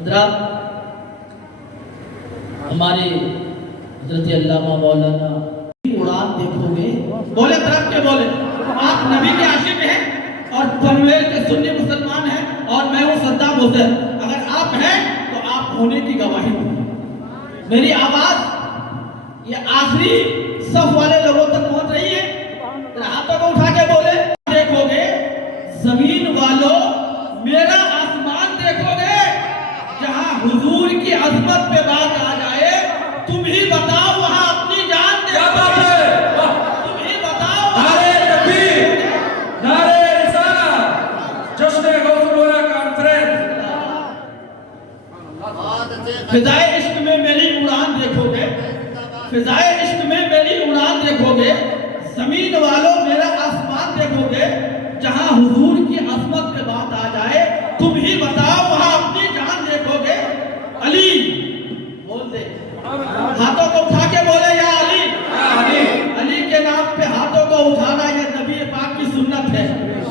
حضرات ہمارے حضرت علامہ مولانا اڑان دیکھو گے، بولے طرف کے بولے آپ نبی کے عاشق ہیں اور پنویل کے سنی مسلمان ہیں اور میں ہوں صدام حسین، اگر آپ ہیں تو آپ ہونے کی گواہی دیں۔ میری آواز یہ آخری صف والے لوگوں تک پہنچ رہی ہے؟ ہاتھوں کو اٹھا کے بولے دیکھو گے زمین والوں میرا آسمان دیکھو گے، جہاں حضور کی عظمت پہ بات آ جائے تم ہی بتاؤ وہاں اپنی جان دے۔ کیا بات ہے؟ تم ہی بتاؤ۔ نعرہ تکبیر، نعرہ رسالہ، جشن غوث الورا کانفرنس۔ فضائے عشق میں میری اڑان دیکھو گے، فضائے عشق میں میری اڑان دیکھو گے، زمین والوں میرا آسمان دیکھو گے، جہاں حضور کی عظمت پہ بات آ جائے تم ہی بتاؤ وہاں اپنی جان دیکھو گے۔ علی بول دے، ہاتھوں کو اٹھا کے بولے یا علی۔ علی کے نام پہ ہاتھوں کو اٹھانا یہ نبی پاک کی سنت ہے۔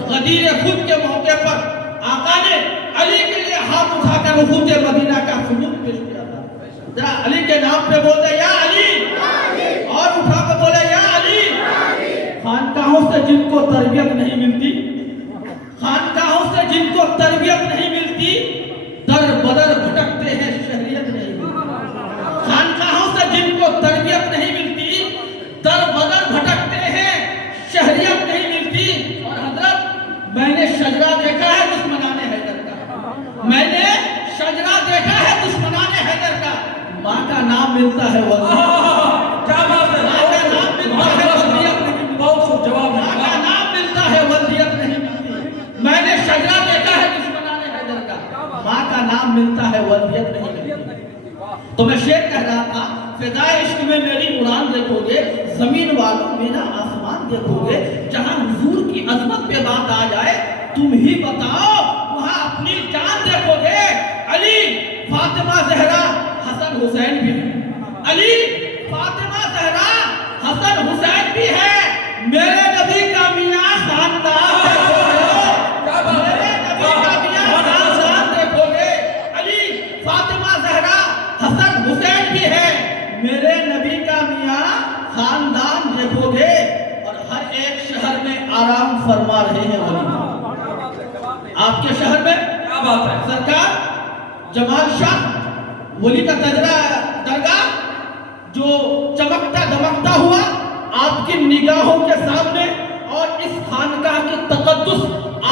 غدیر خود کے موقع پر آقا نے علی کے لیے ہاتھ اٹھا کر وفود مدینہ کا ثبوت پیش کیا تھا۔ ذرا علی کے نام پہ بولتے یا علی، اور اٹھا کر بولے یا علی۔ خانقاہوں سے جن کو تربیت نہیں ملتی، خانقاہوں سے جن کو تربیت نہیں ملتی، در بدر بھٹکتے ہیں شہریت نہیں ملتی۔ خانقاہوں سے جن کو تربیت نہیں ملتی، در بدر بھٹکتے ہیں شہریت نہیں ملتی۔ اور حضرت میں نے شجرہ دیکھا ہے دشمنان حیدر کا، میں نے شجرہ دیکھا ہے دشمنان حیدر کا، ماں کا نام ملتا ہے ولدیت، کیا بات ہے؟ ماں کا نام ملتا ہے ولدیت نہیں ملتی، بہت خوب جواب ہے۔ ماں کا نام ملتا ہے ولدیت نہیں ملتی۔ میں نے شجرہ دیکھا ہے دشمنان حیدر کا، ماں کا نام ملتا ہے ولدیت نہیں ملتی۔ تو میں شعر کہہ رہا تھا فضائے عشق میں میری اڑان دیکھو گے، زمین والوں میرا آسمان دیکھو گے، جہاں حضور کی عظمت پہ بات آ جائے تم ہی بتاؤ وہاں اپنی جان دیکھو گے۔ علی فاطمہ زہرا حسن حسین بھی ہے، علی فاطمہ زہرا حسن حسین بھی ہے، میرے نبی کا میاں خاندان دیکھو گے، میرے نبی کا میاں خاندان دیکھو گے۔ علی فاطمہ زہرا حسن حسین بھی ہے، میرے نبی کا میاں خاندان دیکھو گے، اور ہر ایک شہر میں آرام فرما رہے ہیں ولی۔ آپ کے شہر میں کیا بات ہے؟ سرکار جمال شاہ ولی کا درگاہ جو چمکتا دمکتا ہوا آپ کی نگاہوں کے سامنے، اور اس خانقاہ کی تقدس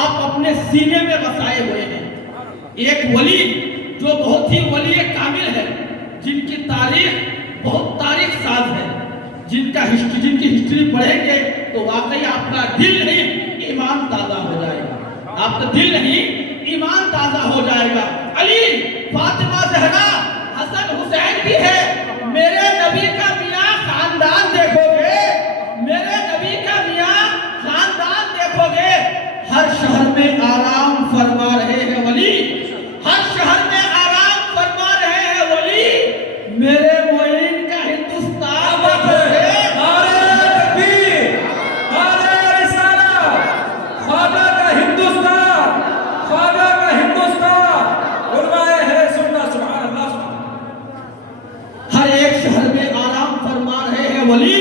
آپ اپنے سینے میں بسائے ہوئے ہیں۔ ایک ولی جو بہت ہی ولی کامل ہے، جن کی تاریخ بہت تاریخ ساز ہے، جن کی ہسٹری پڑھیں گے تو واقعی آپ کا دل نہیں ایمان تازہ ہو جائے گا، آپ کا دل نہیں ایمان تازہ ہو جائے گا۔ علی فاطمہ زہرا حسن حسین بھی ہے، میرے نبی کا میاں خاندان دیکھو گے، میرے نبی کا میاں خاندان دیکھو گے۔ ہر شہر میں آرام فرما رہے ہیں ولی، ہر شہر میں آرام فرما رہے ہیں ولی، میرے معین کا ہندوستان دیکھو گے۔ نعرہ تکبیر، نعرہ رسالہ، خواجہ کا ہندوستان، خواجہ کا ہندوستان، علماء ہے سننا سبحان اللہ سبحان۔ ہر ایک شہر میں آرام فرما رہے ہیں ولی،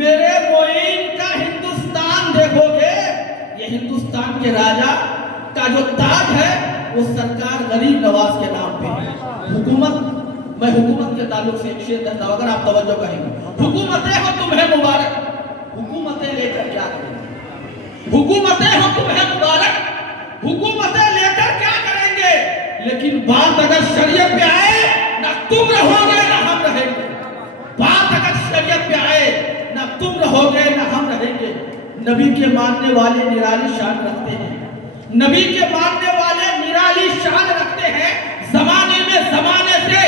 میرے معین کا ہندوستان دیکھو گے۔ یہ ہندوستان کے راجہ کا جو تاج ہے وہ سرکار غریب نواز کے نام پہ ہے۔ میں حکومت کے تعلق سے ایک شعر کہتا ہوں، اگر آپ توجہ کریں گے۔ حکومتیں ہو تمہیں مبارک، حکومتیں لے کر کیا کریں گے؟ حکومتیں ہو تمہیں مبارک، حکومتیں لے کر کیا کریں گے؟ لیکن بات اگر شریعت پہ آئے نہ تم رہو گے نہ ہم رہیں گے۔ بات اگر شریعت پہ آئے نہ تم رہو گے نہ ہم رہیں گے۔ نبی کے ماننے والے نرالی شان رکھتے ہیں، نبی کے ماننے والے نرالی شان رکھتے ہیں، زمانے میں زمانے سے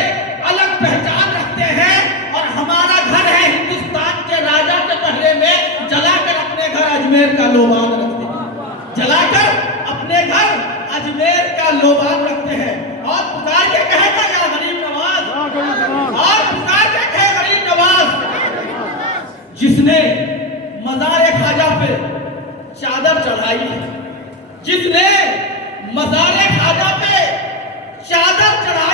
الگ پہچان رکھتے ہیں، اور ہمارا گھر ہے ہندوستان کے راجہ کے پہلے میں جلا کر اپنے گھر اجمیر کا لوبان رکھتے ہیں، جلا کر اپنے گھر اجمیر کا لوبان رکھتے ہیں، اور پکار کے کہے گا یا غریب نواز، اور پکار کے کہے غریب نواز۔ جس نے مزار خواجہ پہ چادر چڑھائی ہے، جس نے مزار خواجہ پہ چادر چڑھائی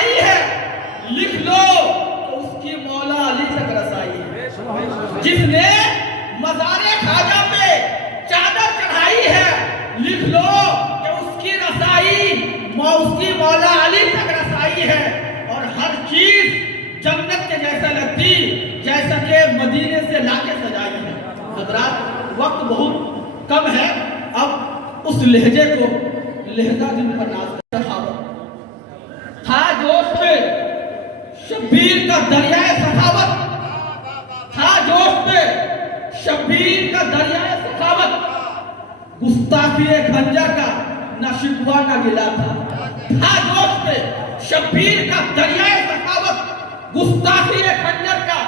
کے مدینے سے لا کے سجائی ہے۔ حضرات وقت بہت کم ہے، اب اس لہجے کو لہجہ جن پر ناز سخاوت تھا جوش میں شبیر کا دریائے سخاوت، تھا جوش میں شبیر کا دریائے سخاوت، گستاخی خنجر کا نہ شکوہ نہ گلا تھا جوش میں شبیر کا دریائے سخاوت، گستاخی خنجر کا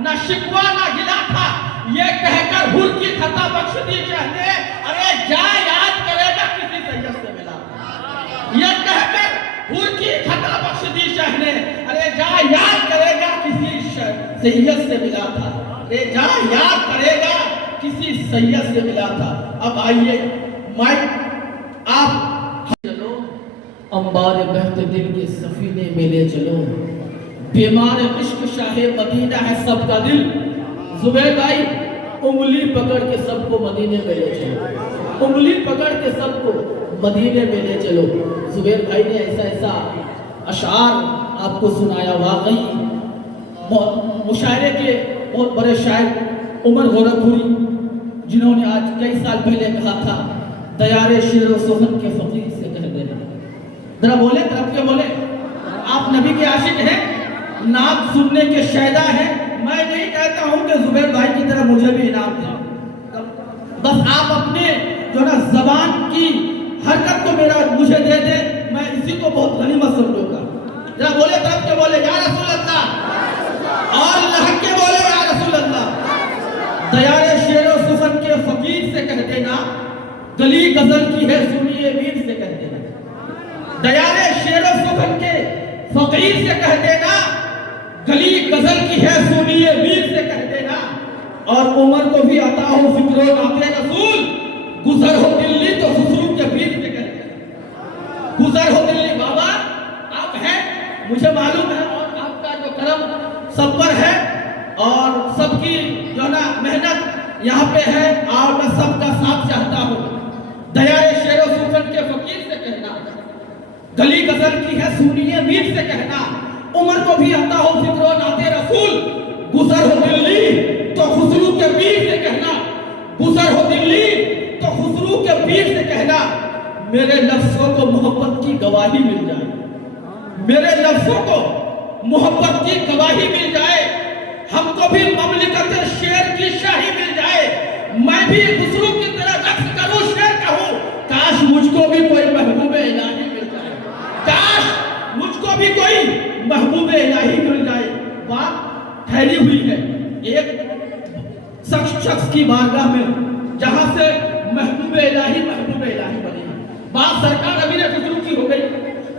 نہ شکوہ نہ گلا تھا، یہ کہہ کر حر کی خطا بخش دی چاہتے، ارے جا یاد کرے گا کسی سید سے ملا تھا، یہ کہہ کر حر کی خطا بخش دی چاہتے، ارے جا یاد کرے گا کسی سید سے ملا تھا، ارے جا یاد کرے گا کسی سید سے ملا تھا۔ اب آئیے مائک آپ چلو انبار بہت دل کے سفینے میں لے چلو، بیمار عشق شاہ مدینہ ہے سب کا دل، زبیر بھائی انگلی پکڑ کے سب کو مدینے میں لے چلو، انگلی پکڑ کے سب کو مدینے میں لے چلو۔ زبیر بھائی نے ایسا ایسا اشعار آپ کو سنایا، واقعی مشاعرے کے بہت بڑے شاعر عمر گورکھپوری جنہوں نے آج کئی سال پہلے کہا تھا دیار شعر و سخن کے فقیر سے کہہ دینا، ذرا بولے طرف کے بولے، آپ نبی کے عاشق ہیں، نعت سننے کے شیدا ہیں، میں نہیں کہتا ہوں کہ زبیر بھائی کی طرح مجھے بھی انعام دیں، بس آپ اپنے جو نا زبان کی حرکت کو مجھے دے دیں، میں اسی کو بہت غنیمت سمجھوں گا۔ ذرا بولے طرف کے بولے یا رسول اللہ، اور لہک کے بولے یا رسول اللہ، دیار شعر و سخن کے فقیر سے کہہ دینا، گلی غزل کی ہے سنیے میر سے کہہ دینا، دیار شعر و سخن کے فقیر سے کہہ دینا، گلی غزل کی ہے سنیے میر سے کہہ دینا، اور عمر کو بھی عطا ہو فکر و نعت رسول، گزر ہو دلی تو خسرو کے پیر سے کہہ دینا، گزر ہو دلی۔ بابا آپ ہیں، مجھے معلوم ہے، اور آپ کا جو کرم سب پر ہے اور سب کی جو نا محنت یہاں پہ ہے، اور میں سب کا ساتھ چاہتا ہوں۔ دیار شعر و سخن کے فقیر سے کہنا، گلی غزل کی ہے سنیے میر سے کہنا، عمر کو بھی عطا ہو فکر و نعت رسول، گزر ہو دلی تو خسرو کے پیر سے کہنا، گزر ہو دلی تو خسرو کے پیر سے کہنا، میرے لفظوں کو محبت کی گواہی مل جائے، میرے لفظوں کو محبت کی گواہی مل جائے، ہم کو بھی مملکت شعر کی شاہی مل جائے، میں بھی خسرو کی طرح رقص کروں شعر کہوں، کاش مجھ کو بھی کوئی محبوب الہی مل جائے، کاش مجھ کو بھی کوئی محبوب الہی مل جائے۔ بات ٹھہری ہوئی ہے ایک شخص کی بارگاہ میں جہاں سے محبوب الہی بنی، بات سرکار امیر خسرو کی ہو گئی،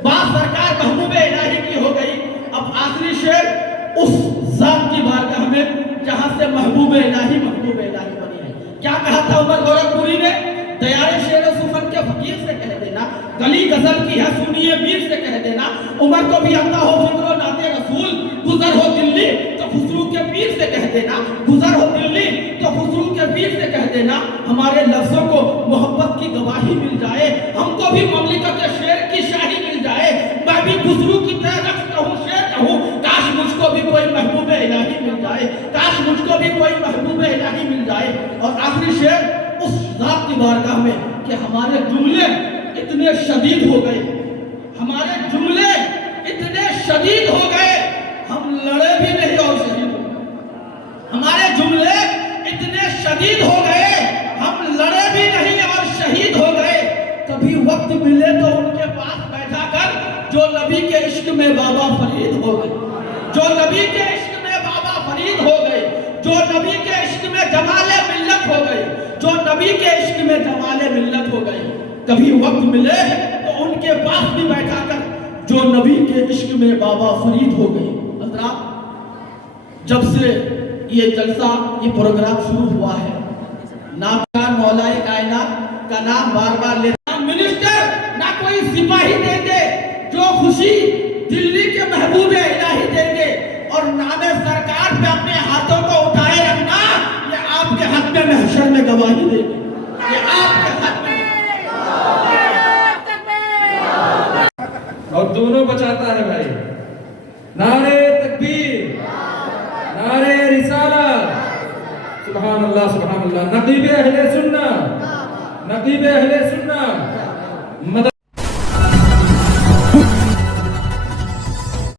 بات سرکار محبوب الہی کی ہو گئی، اب آخری شعر اس ذات کی بارگاہ میں جہاں سے محبوب الہی بنی ہے۔ کیا کہا تھا عمر گورکھپوری نے؟ دیار شعر و سخن کے فقیر سے کہہ دینا، گلی غزل کی ہے سنیے میر سے کہہ دینا، عمر کو بھی عطا ہو فکر و نعت رسول، گزر ہو دلی تو خسرو کے پیر سے کہہ دینا، گزر ہو دلی تو خسرو کے پیر سے کہہ دینا، ہمارے لفظوں کو محبت کی گواہی مل جائے، ہم کو بھی مملکت شعر کی شاہی مل جائے، میں بھی خسرو کی طرح رقص کہوں شعر کہوں، کاش مجھ کو بھی کوئی محبوب الہی مل جائے، کاش مجھ کو بھی کوئی محبوب الہی مل جائے۔ اور آخری شعر اس ذات کی بارگاہ میں کہ ہمارے جملے اتنے شدید ہو گئے، ہمارے جملے اتنے شدید ہو گئے، ہم لڑے بھی نہیں اور شہید ہو گئے، ہمارے جملے اتنے شدید ہو گئے، ہم لڑے بھی نہیں اور شہید ہو گئے، کبھی وقت ملے تو ان کے پاس بیٹھا کر جو نبی کے عشق میں بابا فرید ہو گئے، جو نبی کے عشق میں بابا فرید ہو گئے، جو نبی کے عشق میں جمال ملت ہو گئے، جو نبی کے عشق میں جمال ملت ہو گئے، کبھی وقت ملے تو ان کے پاس بھی بیٹھا کر جو نبی کے عشق میں بابا فرید ہو گئے۔ حضرات جب سے یہ جلسہ یہ پروگرام شروع ہوا ہے، نام مولا کائنات کا نام بار بار لیتا، منسٹر نہ کوئی سپاہی دیں گے جو خوشی دلی کے محبوب الہی دیں گے، اور نام سرکار پہ اپنے ہاتھوں کو اٹھائے رکھنا، یہ آپ کے حق میں محشر میں گواہی دے گی، یہ آپ کے حق میں۔ اور دونوں بچاتا ہے بھائی، نعرے تکبیر، نعرے رسالت، سبحان اللہ نقیب اہل سنت نقیب اہل سنت